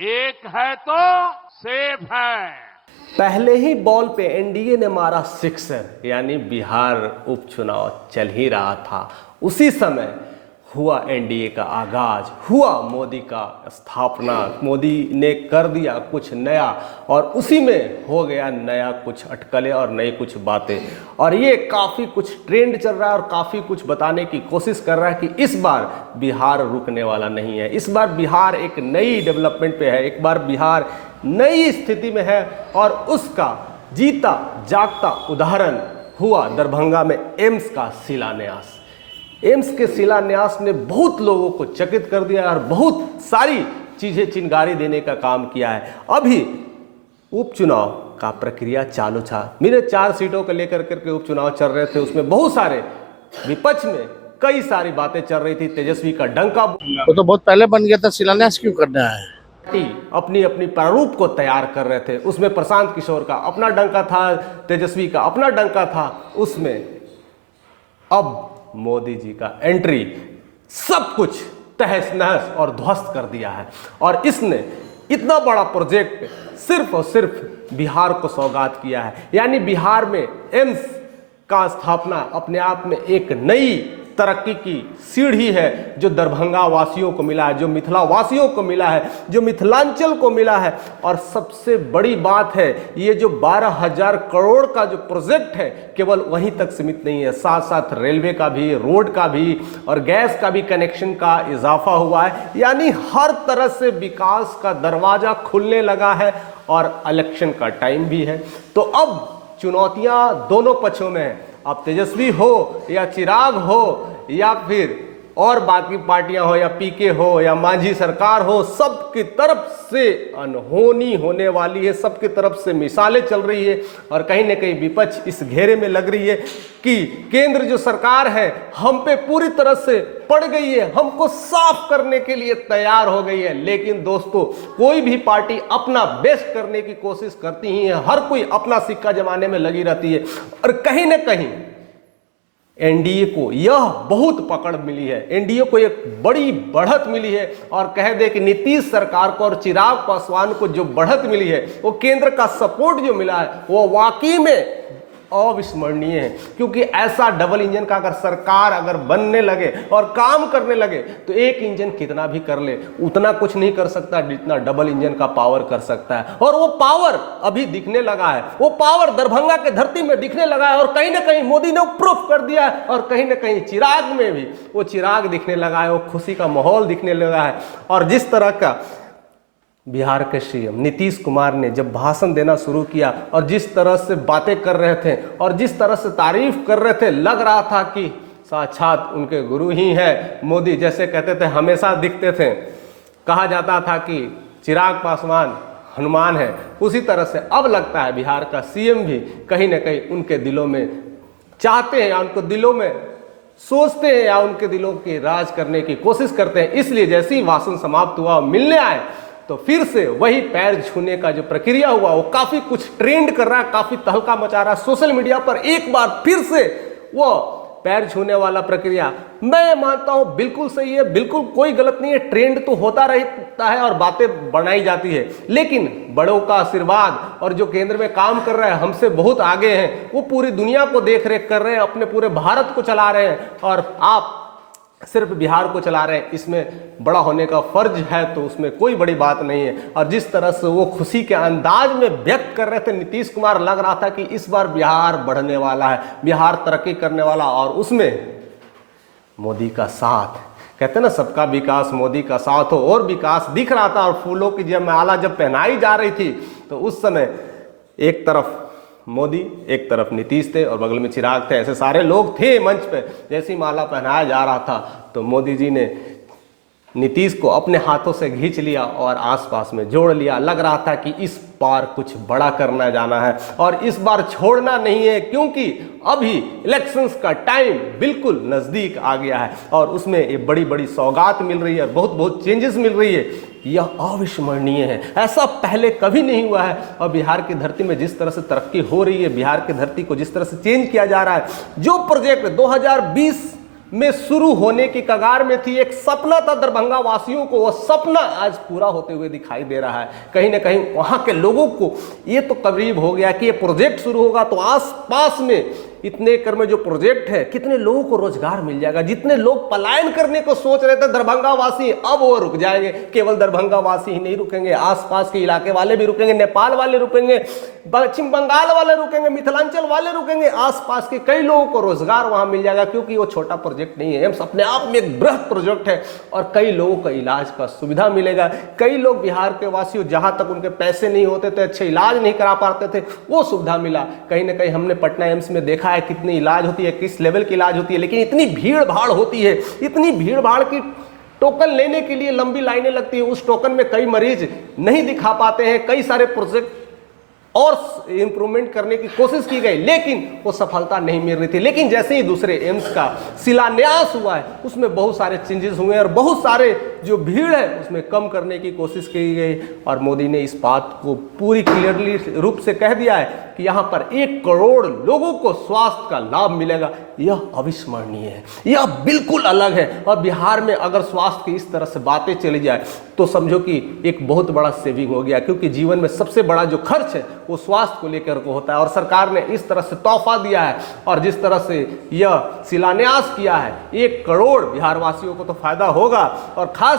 एक है तो सेफ है। पहले ही बॉल पे एनडीए ने मारा सिक्सर, यानी बिहार उपचुनाव चल ही रहा था। उसी समय हुआ एनडीए का आगाज, हुआ मोदी का स्थापना, मोदी ने कर दिया कुछ नया और उसी में हो गया नया कुछ अटकलें और नई कुछ बातें। और ये काफ़ी कुछ ट्रेंड चल रहा है और काफ़ी कुछ बताने की कोशिश कर रहा है कि इस बार बिहार रुकने वाला नहीं है। इस बार बिहार एक नई डेवलपमेंट पे है, एक बार बिहार नई स्थिति में है। और उसका जीता जागता उदाहरण हुआ दरभंगा में एम्स का शिलान्यास। एम्स के शिलान्यास ने बहुत लोगों को चकित कर दिया और बहुत सारी चीज़ें चिंगारी देने का काम किया है। अभी उपचुनाव का प्रक्रिया चालू था, मेरे 4 सीटों को लेकर करके उपचुनाव चल रहे थे। उसमें बहुत सारे विपक्ष में कई सारी बातें चल रही थी। तेजस्वी का डंका वो तो बहुत पहले बन गया था, शिलान्यास क्यों करना है? अपनी अपनी प्रारूप को तैयार कर रहे थे। उसमें प्रशांत किशोर का अपना डंका था, तेजस्वी का अपना डंका था। उसमें अब मोदी जी का एंट्री सब कुछ तहस नहस और ध्वस्त कर दिया है। और इसने इतना बड़ा प्रोजेक्ट सिर्फ और सिर्फ बिहार को सौगात किया है। यानी बिहार में एम्स का स्थापना अपने आप में एक नई तरक्की की सीढ़ी है, जो दरभंगा वासियों को मिला है, जो मिथिला वासियों को मिला है, जो मिथिलांचल को मिला है। और सबसे बड़ी बात है, ये जो 12,000 करोड़ का जो प्रोजेक्ट है केवल वहीं तक सीमित नहीं है, साथ साथ रेलवे का भी, रोड का भी और गैस का भी कनेक्शन का इजाफा हुआ है। यानी हर तरह से विकास का दरवाजा खुलने लगा है और इलेक्शन का टाइम भी है। तो अब चुनौतियां दोनों पक्षों में है। अब तेजस्वी हो या चिराग हो या फिर और बाकी पार्टियां हो या पीके हो या मांझी सरकार हो, सबकी तरफ से अनहोनी होने वाली है, सबकी तरफ से मिसालें चल रही है। और कहीं ना कहीं विपक्ष इस घेरे में लग रही है कि केंद्र जो सरकार है हम पे पूरी तरह से पड़ गई है, हमको साफ करने के लिए तैयार हो गई है। लेकिन दोस्तों, कोई भी पार्टी अपना बेस्ट करने की कोशिश करती ही है, हर कोई अपना सिक्का जमाने में लगी रहती है। और कहीं ना कहीं एनडीए को यह बहुत पकड़ मिली है, एनडीए को एक बड़ी बढ़त मिली है। और कह दे कि नीतीश सरकार को और चिराग पासवान को जो बढ़त मिली है, वो केंद्र का सपोर्ट जो मिला है, वो वाकई में अविस्मरणीय है। क्योंकि ऐसा डबल इंजन का अगर सरकार अगर बनने लगे और काम करने लगे तो एक इंजन कितना भी कर ले उतना कुछ नहीं कर सकता जितना डबल इंजन का पावर कर सकता है। और वो पावर अभी दिखने लगा है, वो पावर दरभंगा के धरती में दिखने लगा है। और कहीं ना कहीं मोदी ने प्रूफ कर दिया है। और कहीं ना कहीं चिराग में भी वो चिराग दिखने लगा है, वो खुशी का माहौल दिखने लगा है। और जिस तरह का बिहार के सीएम नीतीश कुमार ने जब भाषण देना शुरू किया और जिस तरह से बातें कर रहे थे और जिस तरह से तारीफ कर रहे थे, लग रहा था कि साक्षात उनके गुरु ही हैं मोदी। जैसे कहते थे, हमेशा दिखते थे, कहा जाता था कि चिराग पासवान हनुमान है, उसी तरह से अब लगता है बिहार का सीएम भी कहीं ना कहीं उनके दिलों में चाहते हैं या उनको दिलों में सोचते हैं या उनके दिलों की राज करने की कोशिश करते हैं। इसलिए जैसे ही भाषण समाप्त हुआ, मिलने आए, तो फिर से वही पैर छूने का जो प्रक्रिया हुआ वो काफी कुछ ट्रेंड कर रहा है, काफी तहलका मचा रहा है सोशल मीडिया पर। एक बार फिर से वो पैर छूने वाला प्रक्रिया मैं मानता हूं बिल्कुल सही है, बिल्कुल कोई गलत नहीं है। ट्रेंड तो होता रहता है और बातें बनाई जाती है, लेकिन बड़ों का आशीर्वाद और जो केंद्र में काम कर रहे हैं हमसे बहुत आगे हैं, वो पूरी दुनिया को देख रेख कर रहे हैं, अपने पूरे भारत को चला रहे हैं। और आप सिर्फ बिहार को चला रहे हैं, इसमें बड़ा होने का फर्ज है, तो उसमें कोई बड़ी बात नहीं है। और जिस तरह से वो खुशी के अंदाज में व्यक्त कर रहे थे नीतीश कुमार, लग रहा था कि इस बार बिहार बढ़ने वाला है, बिहार तरक्की करने वाला। और उसमें मोदी का साथ, कहते हैं ना सबका विकास मोदी का साथ हो, और विकास दिख रहा था। और फूलों की जब माला जब पहनाई जा रही थी तो उस समय एक तरफ मोदी, एक तरफ नीतीश थे और बगल में चिराग थे, ऐसे सारे लोग थे मंच पे। जैसी माला पहनाया जा रहा था तो मोदी जी ने नीतीश को अपने हाथों से खींच लिया और आसपास में जोड़ लिया। लग रहा था कि इस बार कुछ बड़ा करना जाना है और इस बार छोड़ना नहीं है, क्योंकि अभी इलेक्शंस का टाइम बिल्कुल नज़दीक आ गया है और उसमें ये बड़ी बड़ी सौगात मिल रही है, बहुत बहुत चेंजेस मिल रही है। यह अविस्मरणीय है, ऐसा पहले कभी नहीं हुआ है। और बिहार की धरती में जिस तरह से तरक्की हो रही है, बिहार की धरती को जिस तरह से चेंज किया जा रहा है, जो प्रोजेक्ट 2020 में शुरू होने की कगार में थी। एक सपना था दरभंगा वासियों को, वो सपना आज पूरा होते हुए दिखाई दे रहा है। कहीं ना कहीं वहां के लोगों को ये तो करीब हो गया कि ये प्रोजेक्ट शुरू होगा तो आस पास में इतने एकड़ में जो प्रोजेक्ट है कितने लोगों को रोजगार मिल जाएगा। जितने लोग पलायन करने को सोच रहे थे दरभंगा वासी, अब वो रुक जाएंगे। केवल दरभंगा वासी ही नहीं रुकेंगे, आसपास के इलाके वाले भी रुकेंगे, नेपाल वाले रुकेंगे, पश्चिम बंगाल वाले रुकेंगे, मिथिलांचल वाले रुकेंगे, आसपास के कई लोगों को रोजगार वहां मिल जाएगा। क्योंकि वो छोटा प्रोजेक्ट नहीं है, एम्स अपने आप में एक बृहद प्रोजेक्ट है और कई लोगों को इलाज का सुविधा मिलेगा। कई लोग बिहार के वासियों जहां तक उनके पैसे नहीं होते थे, अच्छे इलाज नहीं करा पाते थे, वो सुविधा मिला। कहीं ना कहीं हमने पटना एम्स में देखा है कितनी इलाज होती है, किस लेवल की इलाज होती है, लेकिन इतनी भीड़ भाड़ होती है, इतनी भीड़ भाड़ की टोकन लेने के लिए लंबी लाइनें लगती है। उस टोकन में कई मरीज नहीं दिखा पाते हैं। कई सारे प्रोजेक्ट और इंप्रूवमेंट करने की कोशिश की गई लेकिन वो सफलता नहीं मिल रही थी। लेकिन जैसे ही दूसरे एम्स का शिलान्यास हुआ है उसमें बहुत सारे चेंजेस हुए और बहुत सारे जो भीड़ है उसमें कम करने की कोशिश की गई और मोदी ने इस बात को पूरी क्लियरली रूप से कह दिया है कि यहाँ पर 1 करोड़ लोगों को स्वास्थ्य का लाभ मिलेगा। यह अविस्मरणीय है, यह बिल्कुल अलग है। और बिहार में अगर स्वास्थ्य की इस तरह से बातें चली जाए तो समझो कि एक बहुत बड़ा सेविंग हो गया, क्योंकि जीवन में सबसे बड़ा जो खर्च है वो स्वास्थ्य को लेकर को होता है। और सरकार ने इस तरह से तोहफा दिया है और जिस तरह से यह शिलान्यास किया है, 1 करोड़ बिहार वासियों को तो फायदा होगा और खास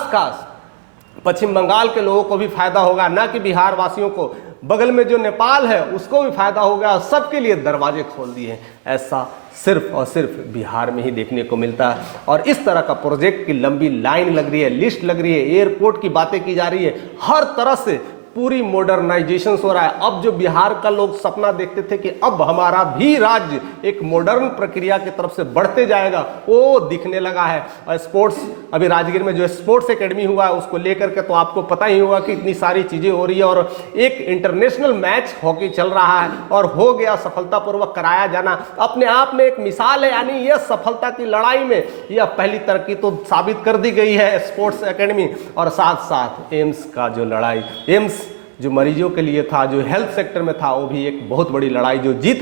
पश्चिम बंगाल के लोगों को भी फायदा होगा, ना कि बिहार वासियों को। बगल में जो नेपाल है उसको भी फायदा होगा। सबके लिए दरवाजे खोल दिए हैं। ऐसा सिर्फ और सिर्फ बिहार में ही देखने को मिलता है और इस तरह का प्रोजेक्ट की लंबी लाइन लग रही है, लिस्ट लग रही है, एयरपोर्ट की बातें की जा रही है, हर तरह से पूरी मॉडर्नाइजेशन हो रहा है। अब जो बिहार का लोग सपना देखते थे कि अब हमारा भी राज्य एक मॉडर्न प्रक्रिया की तरफ से बढ़ते जाएगा, वो दिखने लगा है। और स्पोर्ट्स, अभी राजगीर में जो स्पोर्ट्स एकेडमी हुआ है उसको लेकर के तो आपको पता ही होगा कि इतनी सारी चीजें हो रही है और एक इंटरनेशनल मैच हॉकी चल रहा है और हो गया, सफलतापूर्वक कराया जाना अपने आप में एक मिसाल है। यानी यह सफलता की लड़ाई में यह पहली तरक्की तो साबित कर दी गई है स्पोर्ट्स एकेडमी। और साथ साथ एम्स का जो लड़ाई, एम्स जो मरीजों के लिए था, जो हेल्थ सेक्टर में था, वो भी एक बहुत बड़ी लड़ाई जो जीत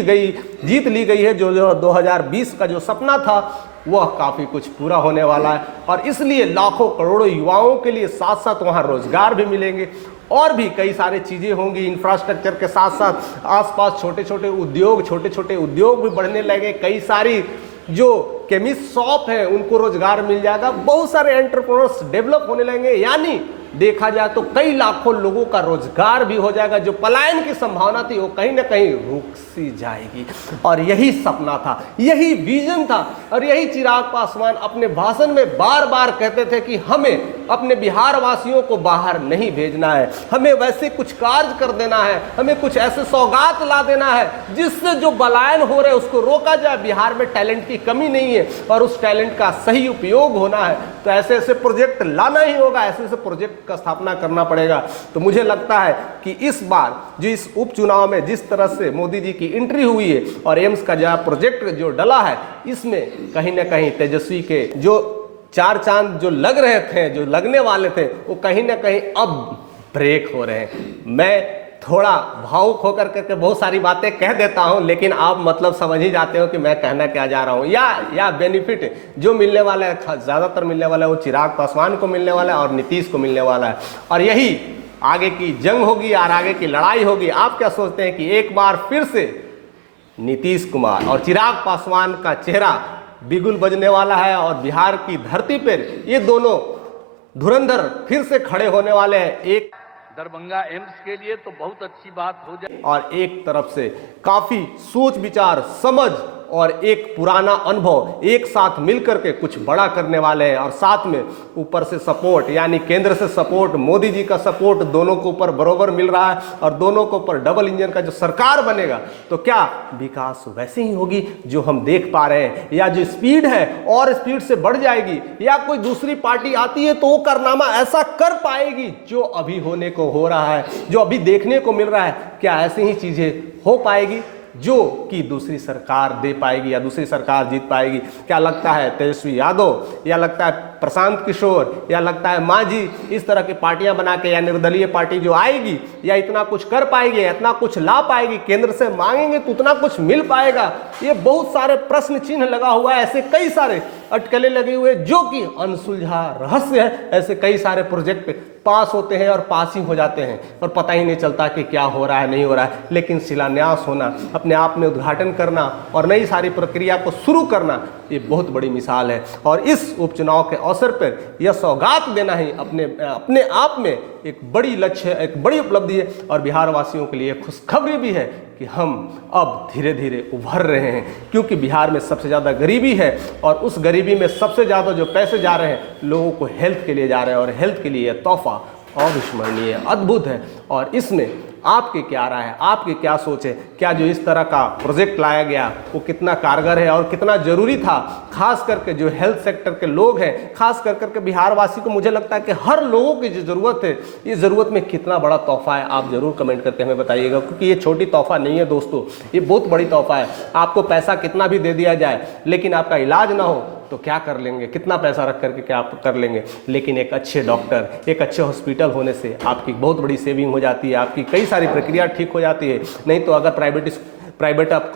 ली गई है। जो 2020 का जो सपना था वह काफ़ी कुछ पूरा होने वाला है और इसलिए लाखों करोड़ों युवाओं के लिए साथ साथ वहाँ रोजगार भी मिलेंगे और भी कई सारी चीज़ें होंगी। इंफ्रास्ट्रक्चर के साथ साथ आसपास छोटे छोटे उद्योग भी बढ़ने लगे। कई सारी जो केमिस्ट शॉप है उनको रोजगार मिल जाएगा, बहुत सारे एंटरप्रेन्योर्स डेवलप होने लगेंगे। यानी देखा जाए तो कई लाखों लोगों का रोजगार भी हो जाएगा। जो पलायन की संभावना थी वो कहीं ना कहीं रुक सी जाएगी। और यही सपना था, यही विजन था और यही चिराग पासवान अपने भाषण में बार बार कहते थे कि हमें अपने बिहार वासियों को बाहर नहीं भेजना है, हमें वैसे कुछ कार्य कर देना है, हमें कुछ ऐसे सौगात ला देना है जिससे जो पलायन हो रहे उसको रोका जाए। बिहार में टैलेंट की कमी नहीं है और उस टैलेंट का सही उपयोग होना है तो ऐसे ऐसे प्रोजेक्ट लाना ही होगा, ऐसे ऐसे प्रोजेक्ट का स्थापना करना पड़ेगा। तो मुझे लगता है कि इस बार जो इस उपचुनाव में जिस तरह से मोदी जी की एंट्री हुई है और एम्स का जो प्रोजेक्ट जो डला है, इसमें कहीं ना कहीं तेजस्वी के जो 4 चांद जो लग रहे थे, जो लगने वाले थे, वो कहीं ना कहीं अब ब्रेक हो रहे हैं। मैं थोड़ा भावुक होकर करके बहुत सारी बातें कह देता हूं लेकिन आप मतलब समझ ही जाते हो कि मैं कहना क्या जा रहा हूं। या बेनिफिट जो मिलने वाला है, ज़्यादातर मिलने वाला है वो चिराग पासवान को मिलने वाला है और नीतीश को मिलने वाला है और यही आगे की जंग होगी और आगे की लड़ाई होगी। आप क्या सोचते हैं कि एक बार फिर से नीतीश कुमार और चिराग पासवान का चेहरा बिगुल बजने वाला है और बिहार की धरती पर ये दोनों धुरंधर फिर से खड़े होने वाले हैं? एक दरभंगा एम्स के लिए तो बहुत अच्छी बात हो जाए और एक तरफ से काफी सोच विचार समझ और एक पुराना अनुभव एक साथ मिलकर के कुछ बड़ा करने वाले हैं और साथ में ऊपर से सपोर्ट, यानी केंद्र से सपोर्ट, मोदी जी का सपोर्ट दोनों को ऊपर बरोबर मिल रहा है और दोनों को ऊपर डबल इंजन का जो सरकार बनेगा तो क्या विकास वैसे ही होगी जो हम देख पा रहे हैं या जो स्पीड है और स्पीड से बढ़ जाएगी या कोई दूसरी पार्टी आती है तो वो कारनामा ऐसा कर पाएगी जो अभी होने को हो रहा है, जो अभी देखने को मिल रहा है? क्या ऐसी ही चीजें हो पाएगी जो कि दूसरी सरकार दे पाएगी या दूसरी सरकार जीत पाएगी? क्या लगता है तेजस्वी यादव या लगता है प्रशांत किशोर या लगता है मांझी इस तरह की पार्टियां बना के या निर्दलीय पार्टी जो आएगी या इतना कुछ कर पाएगी, इतना कुछ ला पाएगी, केंद्र से मांगेंगे तो उतना कुछ मिल पाएगा, ये बहुत सारे प्रश्न चिन्ह लगा हुआ है। ऐसे कई सारे अटकलें लगे हुए जो कि अनसुलझा रहस्य है। ऐसे कई सारे प्रोजेक्ट पास होते हैं और पास ही हो जाते हैं और पता ही नहीं चलता कि क्या हो रहा है नहीं हो रहा है। लेकिन शिलान्यास होना, अपने आप में उद्घाटन करना और नई सारी प्रक्रिया को शुरू करना, ये बहुत बड़ी मिसाल है। और इस उपचुनाव के अवसर पर यह सौगात देना ही अपने आप में एक बड़ी लक्ष्य है, एक बड़ी उपलब्धि है और बिहार वासियों के लिए खुशखबरी भी है कि हम अब धीरे धीरे उभर रहे हैं, क्योंकि बिहार में सबसे ज़्यादा गरीबी है और उस गरीबी में सबसे ज़्यादा जो पैसे जा रहे हैं लोगों को हेल्थ के लिए जा रहे हैं और हेल्थ के लिए तोहफा अविस्मरणीय अद्भुत है। और इसमें आपकी क्या राय है, आपकी क्या सोच है? क्या जो इस तरह का प्रोजेक्ट लाया गया वो कितना कारगर है और कितना जरूरी था? खास करके जो हेल्थ सेक्टर के लोग हैं, खास करके बिहार वासी को मुझे लगता है कि हर लोगों की जो ज़रूरत है, ये ज़रूरत में कितना बड़ा तोहफा है, आप ज़रूर कमेंट करके हमें बताइएगा, क्योंकि ये छोटी तोहफा नहीं है दोस्तों, ये बहुत बड़ी तोहफा है। आपको पैसा कितना भी दे दिया जाए लेकिन आपका इलाज ना हो तो क्या कर लेंगे, कितना पैसा रख करके क्या आप कर लेंगे? लेकिन एक अच्छे डॉक्टर, एक अच्छे हॉस्पिटल होने से आपकी बहुत बड़ी सेविंग हो जाती है, आपकी कई सारी प्रक्रिया ठीक हो जाती है। नहीं तो अगर प्राइवेट आप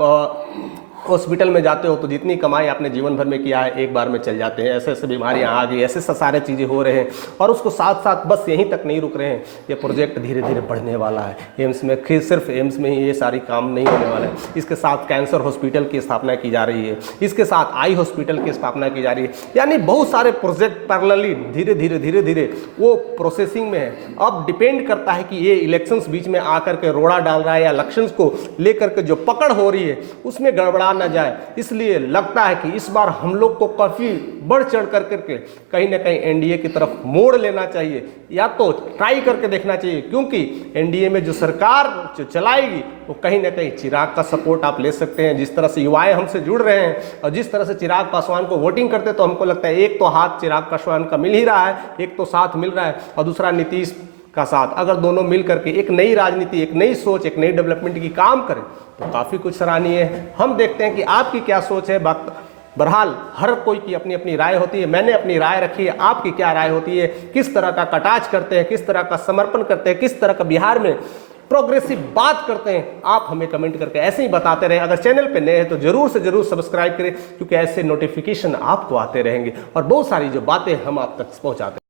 हॉस्पिटल में जाते हो तो जितनी कमाई आपने जीवन भर में किया है एक बार में चल जाते हैं। ऐसे ऐसे बीमारियां आ गई, ऐसे सारे चीज़ें हो रहे हैं और उसको साथ साथ बस यहीं तक नहीं रुक रहे हैं, ये प्रोजेक्ट धीरे धीरे बढ़ने वाला है। एम्स में सिर्फ एम्स में ही ये सारी काम नहीं होने वाला है, इसके साथ कैंसर हॉस्पिटल की स्थापना की जा रही है, इसके साथ आई हॉस्पिटल की स्थापना की जा रही है। यानी बहुत सारे प्रोजेक्ट पैरेलली धीरे धीरे वो प्रोसेसिंग में है। अब डिपेंड करता है कि ये इलेक्शंस बीच में आकर के रोड़ा डाल रहा है या इलेक्शंस को लेकर के जो पकड़ हो रही है उसमें गड़बड़ा न जाए। इसलिए लगता है कि इस बार हम लोग को काफी बढ़ चढ़ करके कहीं ना कहीं एनडीए की तरफ मोड़ लेना चाहिए या तो ट्राई करके देखना चाहिए, क्योंकि एनडीए में जो सरकार जो चलाएगी वो कहीं ना कहीं चिराग का सपोर्ट आप ले सकते हैं। जिस तरह से युवाएं हमसे जुड़ रहे हैं और जिस तरह से चिराग पासवान को वोटिंग करते तो हमको लगता है एक तो हाथ चिराग पासवान का मिल ही रहा है, एक तो साथ मिल रहा है और दूसरा नीतीश का साथ। अगर दोनों मिल करके एक नई राजनीति, एक नई सोच, एक नई डेवलपमेंट की काम करें तो काफ़ी कुछ सराहनीय है। हम देखते हैं कि आपकी क्या सोच है। बहरहाल हर कोई की अपनी अपनी राय होती है, मैंने अपनी राय रखी है, आपकी क्या राय होती है? किस तरह का कटाच करते हैं, किस तरह का समर्पण करते हैं, किस तरह का बिहार में प्रोग्रेसिव बात करते हैं? आप हमें कमेंट करके ऐसे ही बताते रहें। अगर चैनल पे नए हैं तो जरूर से जरूर सब्सक्राइब करें, क्योंकि ऐसे नोटिफिकेशन आपको आते रहेंगे और बहुत सारी जो बातें हम आप तक पहुंचाते हैं।